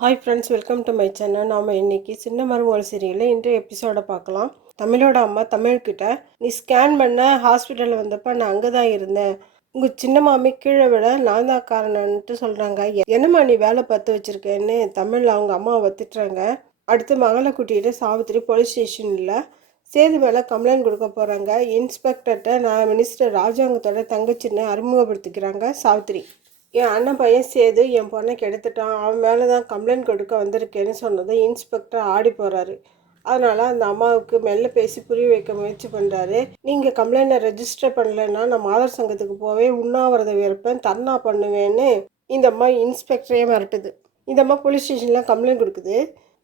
Hi friends, welcome to my channel. நாம் இன்றைக்கி சின்ன மருமகள் சீரியலில் இன்றைய எபிசோடை பார்க்கலாம். தமிழோட அம்மா தமிழ்கிட்ட, நீ ஸ்கேன் பண்ண ஹாஸ்பிட்டலில் வந்தப்போ நான் அங்கே தான் இருந்தேன். உங்கள் சின்ன மாமி கீழே விட நான் தான் காரணன்ட்டு சொல்கிறாங்க. என்னம்மா நீ வேலை பார்த்து வச்சுருக்கேன்னு தமிழ் அவங்க அம்மாவை திட்டுறாங்க. அடுத்து மகளை கூட்டிகிட்டு சாவித்திரி போலீஸ் ஸ்டேஷனில் சேது மேலே கம்ப்ளைண்ட் கொடுக்க போகிறாங்க. இன்ஸ்பெக்டர்கிட்ட நான் மினிஸ்டர் ராஜாங்கத்தோட தங்கச்சின்னு அறிமுகப்படுத்திக்கிறாங்க சாவித்திரி. என் அண்ணன் பையன் சேது என் பொண்ணை கெடுத்துட்டான், அவன் மேலே தான் கம்ப்ளைண்ட் கொடுக்க வந்திருக்கேன்னு சொன்னது இன்ஸ்பெக்டர் ஆடி போகிறாரு. அதனால் அந்த அம்மாவுக்கு மெல்ல பேசி புரிய வைக்க முயற்சி பண்ணுறாரு. நீங்கள் கம்ப்ளைண்ட்டை ரெஜிஸ்டர் பண்ணலைன்னா நான் மாதர் சங்கத்துக்கு போவே உண்ணாவிரதம் இருப்பேன், தர்ணா பண்ணுவேன்னு இந்த அம்மா இன்ஸ்பெக்டரே மிரட்டுது. இந்த அம்மா போலீஸ் ஸ்டேஷனில் கம்ப்ளைண்ட் கொடுக்குது.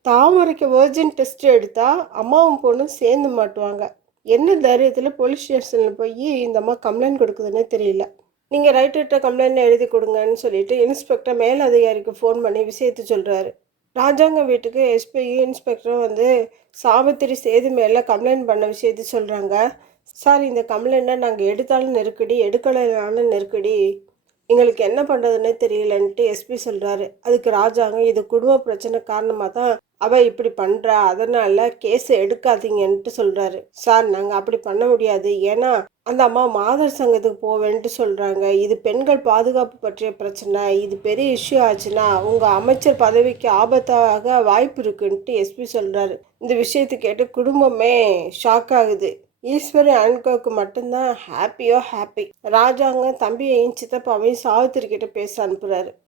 தாமரைக்கு வெர்ஜின் டெஸ்ட் எடுத்தால் அம்மாவும் பொண்ணும் சேர்ந்து மாட்டுவாங்க. என்ன தைரியத்தில் போலீஸ் ஸ்டேஷனில் போய் இந்த அம்மா கம்ப்ளைண்ட் கொடுக்குதுன்னே தெரியல. நீங்கள் ரைட்டர்கிட்ட கம்ப்ளைண்ட் எழுதி கொடுங்கன்னு சொல்லிட்டு இன்ஸ்பெக்டர் மேலதிகாரிக்கு ஃபோன் பண்ணி விஷயத்தை சொல்கிறாரு. ராஜாங்க வீட்டுக்கு எஸ்பியும் இன்ஸ்பெக்டரும் வந்து சாவித்திரி சேது மேலே கம்ப்ளைண்ட் பண்ண விஷயத்தை சொல்கிறாங்க. சார், இந்த கம்ப்ளைண்ட்டை நாங்கள் எடுத்தாலும் நெருக்கடி, எடுக்கலைனாலும் நெருக்கடி, எங்களுக்கு என்ன பண்ணுறதுன்னே தெரியலன்ட்டு எஸ்பி சொல்கிறாரு. அதுக்கு ராஜாங்க, இது குடும்ப பிரச்சனை காரணமாக தான் அவள் இப்படி பண்ணுறா, அதனால் கேஸை எடுக்காதீங்கன்ட்டு சொல்கிறாரு. சார், நாங்கள் அப்படி பண்ண முடியாது, ஏன்னா அந்த அம்மா மாதர் சங்கத்துக்கு போவேன்ட்டு சொல்கிறாங்க. இது பெண்கள் பாதுகாப்பு பற்றிய பிரச்சனை, இது பெரிய இஷ்யூ ஆச்சுன்னா உங்கள் அமைச்சர் பதவிக்கு ஆபத்தாக வாய்ப்பு இருக்குன்ட்டு எஸ்பி சொல்கிறாரு. இந்த விஷயத்தை கேட்டு குடும்பமே ஷாக் ஆகுது. ஈஸ்வரி அன்கோக்கு மட்டும்தான் ஹாப்பி. ராஜாங்க தம்பியையும் சித்தப்பாவையும் சாவித்திரி கிட்ட பேச அனுப்புகிறாரு.